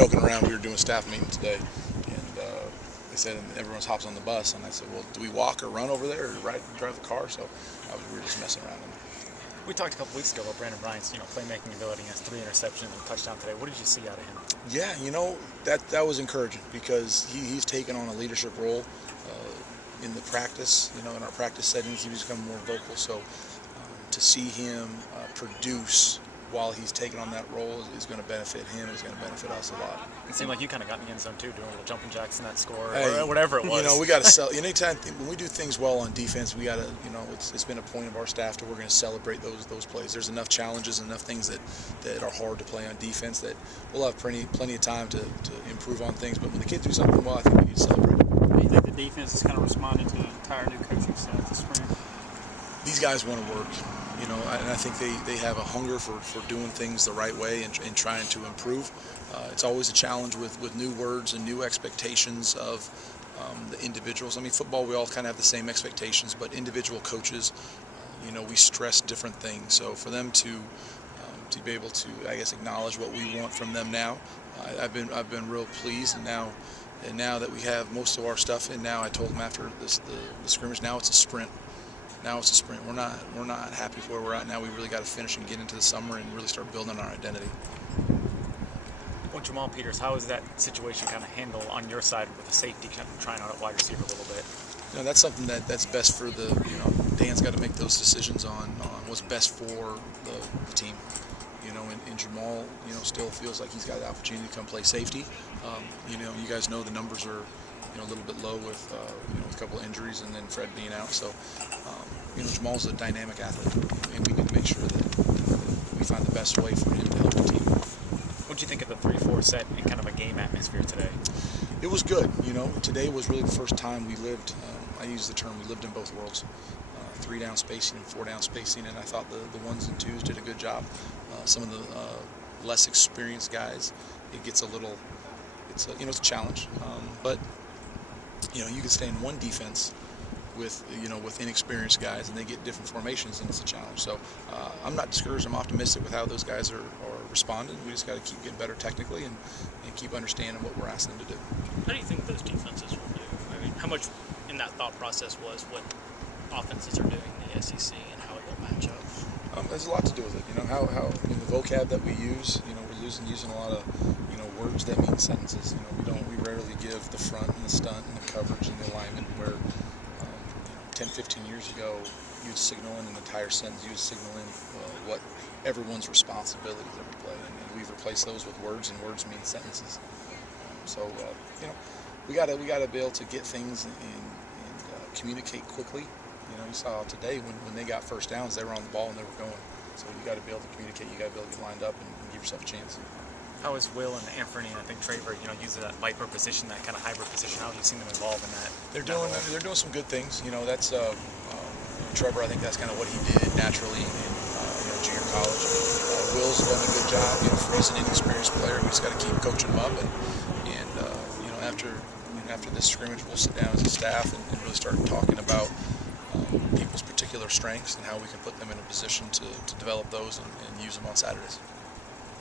joking around. We were doing staff meeting today, and they said everyone's hops on the bus, and I said, well, do we walk or run over there or drive the car? So we were just messing around. We talked a couple weeks ago about Brandon Bryant's, playmaking ability. He has 3 interceptions and a touchdown today. What did you see out of him? Yeah, that was encouraging because he's taken on a leadership role in the practice. In our practice settings, he's become more vocal. So to see him produce while he's taking on that role is going to benefit him. It's going to benefit us a lot. It seemed like you kind of got in the end zone too, doing little jumping jacks in that score, or whatever it was. We got to sell. Anytime when we do things well on defense, we got to. It's been a point of our staff that we're going to celebrate those plays. There's enough challenges, enough things that are hard to play on defense that we'll have plenty of time to improve on things. But when the kids do something well, I think we need to celebrate it. Do you think the defense is kind of responding to the entire new coaching staff this spring? These guys want to work. And I think they have a hunger for doing things the right way and trying to improve. It's always a challenge with new words and new expectations of the individuals. I mean, football, we all kind of have the same expectations, but individual coaches, we stress different things. So for them to be able to, I guess, acknowledge what we want from them now, I've been real pleased. And now that we have most of our stuff in now, I told them after the scrimmage, now it's a sprint. Now it's a sprint. We're not happy with where we're at now. We really got to finish and get into the summer and really start building our identity. Well, Jamal Peters, how is that situation kind of handled on your side with the safety kind of trying out at wide receiver a little bit? That's something that's best for the. Dan's got to make those decisions on what's best for the team. And Jamal, still feels like he's got the opportunity to come play safety. You guys know the numbers are. A little bit low with with a couple of injuries and then Fred being out. So Jamal's a dynamic athlete, and we need to make sure that we find the best way for him to help the team. What did you think of the 3-4 set and kind of a game atmosphere today? It was good. Today was really the first time we lived. I use the term we lived in both worlds. 3-down spacing and 4-down spacing, and I thought the ones and twos did a good job. Some of the less experienced guys, it gets a little. It's a challenge, but. You can stay in one defense with inexperienced guys, and they get different formations, and it's a challenge. So I'm not discouraged. I'm optimistic with how those guys are responding. We just got to keep getting better technically and keep understanding what we're asking them to do. How do you think those defenses will do? I mean, how much in that thought process was what offenses are doing in the SEC and how it will match up? There's a lot to do with it. How in the vocab that we use. We're using a lot of words that mean sentences. We rarely give the front and the stunt and the coverage and the alignment where 10, 15 years ago you'd signal in an entire sentence. You'd signal in what everyone's responsibilities every play, and we've replaced those with words, and words mean sentences. So we got to be able to get things and communicate quickly. You saw today when they got first downs, they were on the ball and they were going. So you got to be able to communicate. You got to be able to get lined up and give yourself a chance. How is Will and Anthony and I think Traver, using that viper position, that kind of hybrid position? How have you seen them involved in that? They're doing some good things. That's Trevor. I think that's kind of what he did naturally in junior college. Will's done a good job. He's an inexperienced player. We just got to keep coaching him up, and after this scrimmage, we'll sit down as a staff and really start talking about people's particular strengths and how we can put them in a position to develop those and use them on Saturdays.